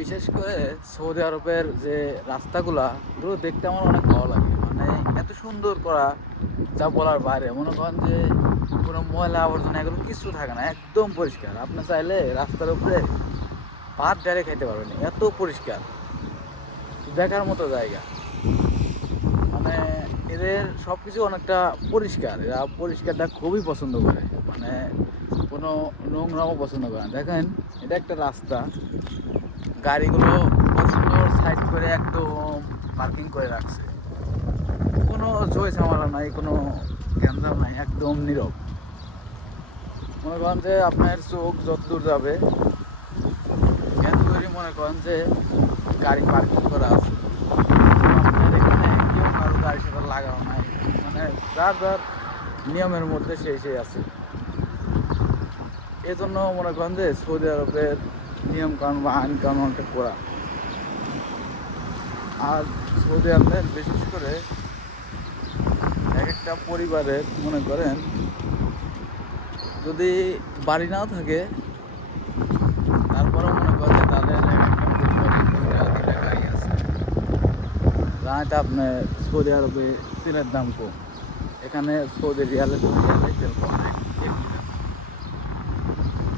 বিশেষ করে সৌদি আরবের যে রাস্তাগুলা এগুলো দেখতে আমার অনেক ভালো লাগে। মানে এত সুন্দর করা, যা বলার বাইরে। মনে করেন যে কোনো ময়লা আবর্জনা এগুলো কিছু থাকে না, একদম পরিষ্কার। আপনি চাইলে রাস্তার উপরে ভাত ডাইরেক্ট খাইতে পারবেন, এত পরিষ্কার। দেখার মতো জায়গা। মানে এদের সব কিছু অনেকটা পরিষ্কার, এরা পরিষ্কারটা খুবই পছন্দ করে। মানে কোনো নোংরামও পছন্দ করে না। দেখেন, এটা একটা রাস্তা, গাড়িগুলো সুন্দর সাইড করে একদম পার্কিং করে রাখছে। কোনো ঝই ঝামেলা নাই, কোনো গ্যাঞ্জাম নাই, একদম নীরব। মনে করেন যে আপনার চোখ যতদূর যাবে এত দূরই মনে করেন যে গাড়ি পার্কিং করা আছে। আপনার এখানে কেউ কারো গাড়ির সাথে লাগানো নাই। মানে যার যার নিয়মের মধ্যে সেই আছে। এই জন্য মনে করেন যে সৌদি আরবের নিয়ম কানুন বা আইন কানুন অনেকটা কড়া। আর সৌদি আরবের বিশেষ করে এক একটা পরিবারের মনে করেন যদি বাড়ি নাও থাকে, তারপরেও মনে করেন যে তাদের দুইটা গাড়ি আছে। জানাতে আপনার সৌদি আরবে তেলের দাম কম, এখানে সৌদি রিয়ালে তেল কম নেয়।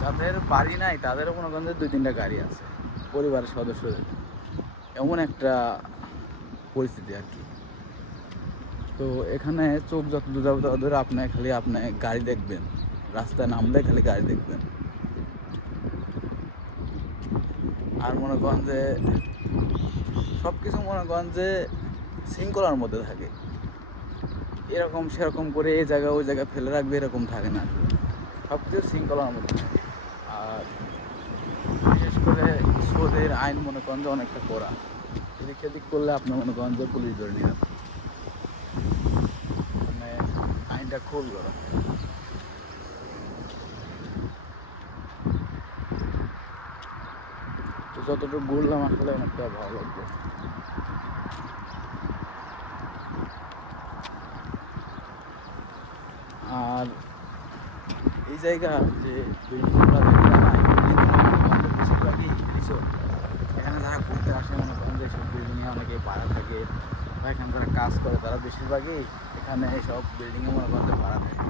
যাদের বাড়ি নাই তাদেরও মনে করেন যে দুই তিনটা গাড়ি আছে পরিবারের সদস্যদের। এমন একটা পরিস্থিতি আর কি। তো এখানে চোখ যত দূর যাবে তত দূর আপনি গাড়ি দেখবেন, রাস্তায় নামলে খালি গাড়ি দেখবেন। আর মনে করেন যে সব কিছু মনে করেন যে শৃঙ্খলার মধ্যে থাকে। এরকম সেরকম করে এই জায়গা ওই জায়গায় ফেলে রাখবে এরকম থাকে না। সব কিছু শৃঙ্খলার মধ্যে থাকে। আর বিশেষ করে সৌদির আইন মনে করেন যে অনেকটা কড়া। এদিক সেদিক করলে আপনি মনে করেন যে পুলিশ ধরে নিয়ে যাবে। মানে আইনটা খুব কড়া। তো যতটুকু ঘুরলাম আসলে অনেকটা ভালো লাগবে। আর এই জায়গা যে বিল্ডিংগুলো দেখলাম না, এই বিল্ডিংগুলো বেশিরভাগই রিসোর্ট। এখানে যারা ঘুরতে আসে মনে করেন যে সব বিল্ডিংয়ে অনেকে ভাড়া থাকে, বা এখানে যারা কাজ করে তারা বেশিরভাগই এখানে এইসব বিল্ডিংয়ে মনে করেন যে ভাড়া থাকে।